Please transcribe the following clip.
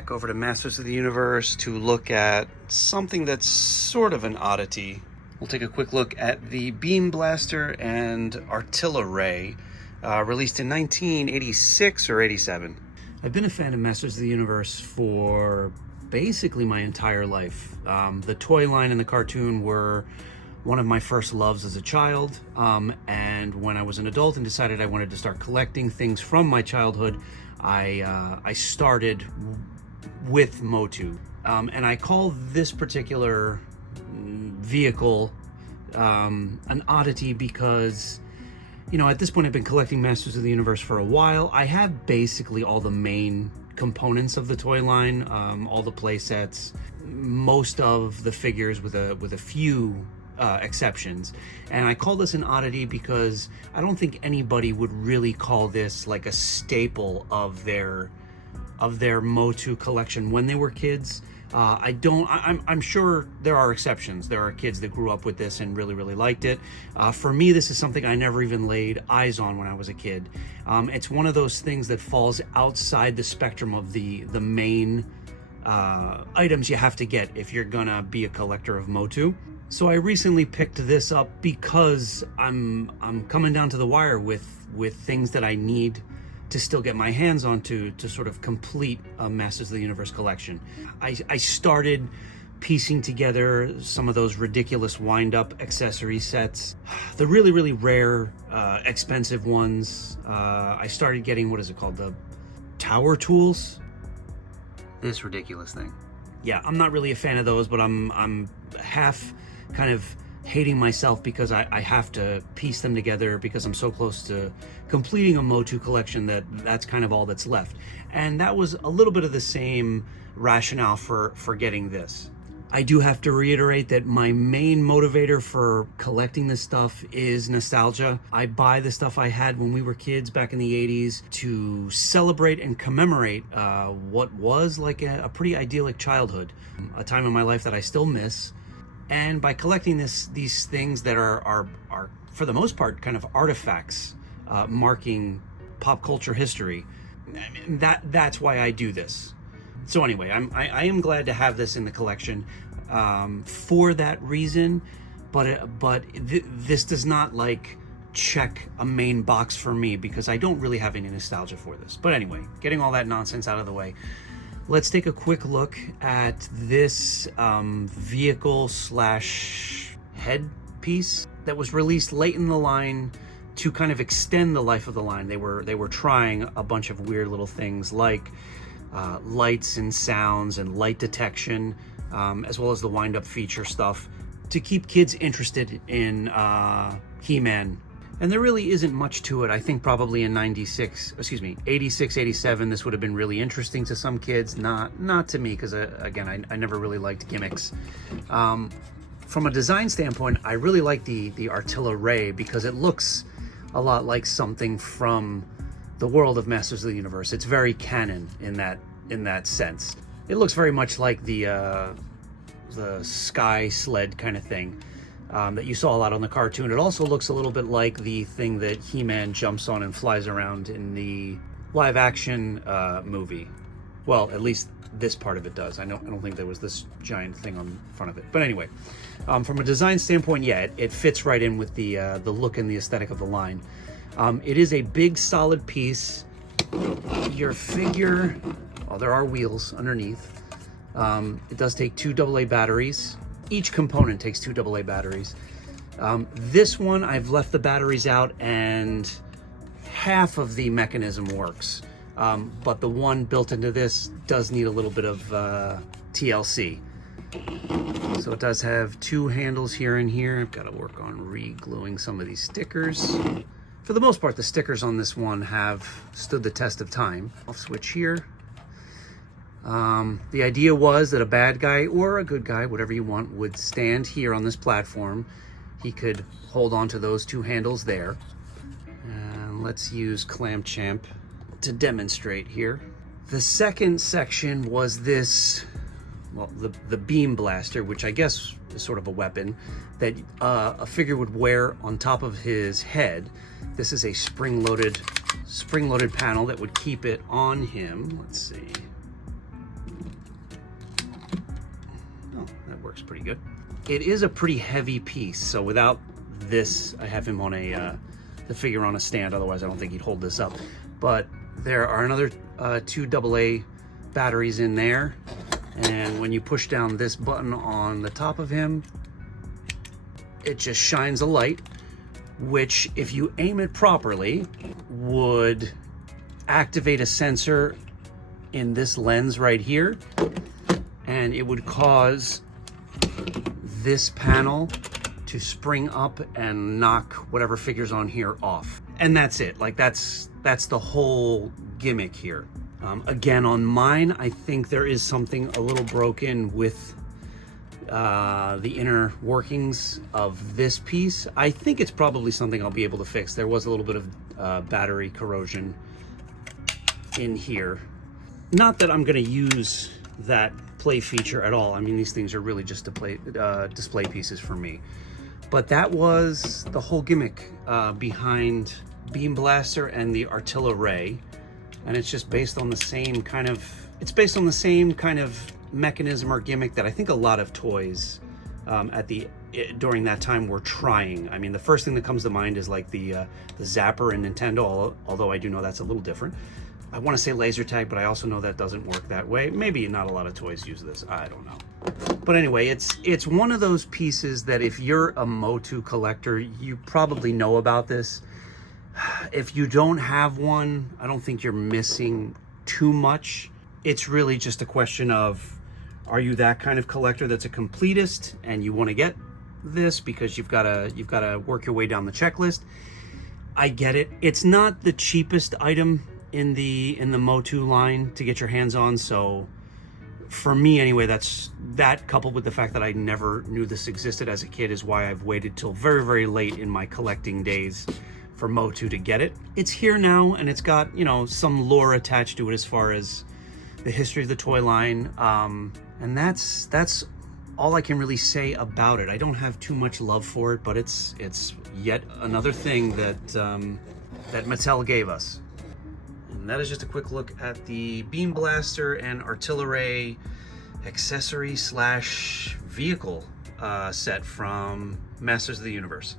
Back over to Masters of the Universe to look at something that's sort of an oddity. We'll take a quick look at the Beam Blaster and Artilleray, released in 1986 or 87. I've been a fan of Masters of the Universe for basically my entire life. The toy line and the cartoon were one of my first loves as a child, and when I was an adult and decided I wanted to start collecting things from my childhood, I started with MOTU, and I call this particular vehicle an oddity because, you know, at this point I've been collecting Masters of the Universe for a while. I have basically all the main components of the toy line, all the play sets, most of the figures with a few exceptions. And I call this an oddity because I don't think anybody would really call this like a staple of their MOTU collection when they were kids. I'm sure there are exceptions. There are kids that grew up with this and really liked it. For me, this is something I never even laid eyes on when I was a kid. It's one of those things that falls outside the spectrum of the main items you have to get if you're gonna be a collector of MOTU. So I recently picked this up because I'm coming down to the wire with things that I need to still get my hands on to sort of complete a Masters of the Universe collection. I started piecing together some of those ridiculous wind-up accessory sets, the really rare, expensive ones. I started getting, what is it called, the tower tools? This ridiculous thing. Yeah, I'm not really a fan of those, but I'm half kind of hating myself because I have to piece them together because I'm so close to completing a MOTU collection that's kind of all that's left. And that was a little bit of the same rationale for getting this. I do have to reiterate that my main motivator for collecting this stuff is nostalgia. I buy the stuff I had when we were kids back in the 80s to celebrate and commemorate what was like a pretty idyllic childhood, a time in my life that I still miss. And by collecting these things that are for the most part kind of artifacts marking pop culture history, I mean, that's why I do this. So anyway, I am glad to have this in the collection for that reason, but this does not like check a main box for me because I don't really have any nostalgia for this. But anyway, getting all that nonsense out of the way, let's take a quick look at this vehicle slash headpiece that was released late in the line to kind of extend the life of the line. They were trying a bunch of weird little things like lights and sounds and light detection, as well as the wind-up feature stuff to keep kids interested in He-Man. And there really isn't much to it. I think probably in 86, 87, this would have been really interesting to some kids. Not to me, because again, I never really liked gimmicks. From a design standpoint, I really like the Artilleray because it looks a lot like something from the world of Masters of the Universe. It's very canon in that sense. It looks very much like the sky sled kind of thing that you saw a lot on the cartoon. It also looks a little bit like the thing that He-Man jumps on and flies around in the live action movie. Well, at least this part of it does. I don't think there was this giant thing on front of it. But anyway, from a design standpoint, yeah, it fits right in with the look and the aesthetic of the line. It is a big solid piece. Your figure, oh, there are wheels underneath. It does take 2 AA batteries. Each component takes 2 AA batteries. This one, I've left the batteries out and half of the mechanism works. But the one built into this does need a little bit of TLC. So it does have 2 handles here and here. I've got to work on re-gluing some of these stickers. For the most part, the stickers on this one have stood the test of time. I'll switch here. The idea was that a bad guy or a good guy, whatever you want, would stand here on this platform. He could hold on to those 2 handles there. And let's use Clamp Champ to demonstrate here. The second section was this, well, the Beam Blaster, which I guess is sort of a weapon that a figure would wear on top of his head. This is a spring-loaded panel that would keep it on him. Let's see. works pretty good. It is a pretty heavy piece, so without this, I have him on the figure on a stand, otherwise I don't think he'd hold this up. But there are another 2 AA batteries in there, and when you push down this button on the top of him, it just shines a light, which if you aim it properly would activate a sensor in this lens right here, and it would cause this panel to spring up and knock whatever figures on here off. And that's it. Like that's the whole gimmick here. Again, on mine, I think there is something a little broken with the inner workings of this piece. I think it's probably something I'll be able to fix. There was a little bit of battery corrosion in here. Not that I'm going to use that play feature at all. I mean, these things are really just display pieces for me. But that was the whole gimmick behind Beam Blaster and the Artilleray, and it's just based on the same kind of mechanism or gimmick that I think a lot of toys during that time were trying. I mean, the first thing that comes to mind is like the Zapper in Nintendo, although I do know that's a little different. I want to say laser tag, but I also know that doesn't work that way. Maybe not a lot of toys use this. I don't know. But anyway, it's one of those pieces that if you're a MOTU collector, you probably know about this. If you don't have one, I don't think you're missing too much. It's really just a question of, are you that kind of collector that's a completist and you want to get this because you've got to work your way down the checklist? I get it. It's not the cheapest item in the MOTU line to get your hands on, so for me anyway, that coupled with the fact that I never knew this existed as a kid is why I've waited till very, very late in my collecting days for MOTU to get it. It's here now, and it's got, you know, some lore attached to it as far as the history of the toy line, and that's all I can really say about it. I don't have too much love for it, but it's yet another thing that that Mattel gave us. And that is just a quick look at the Beam Blaster and Artilleray accessory / vehicle set from Masters of the Universe.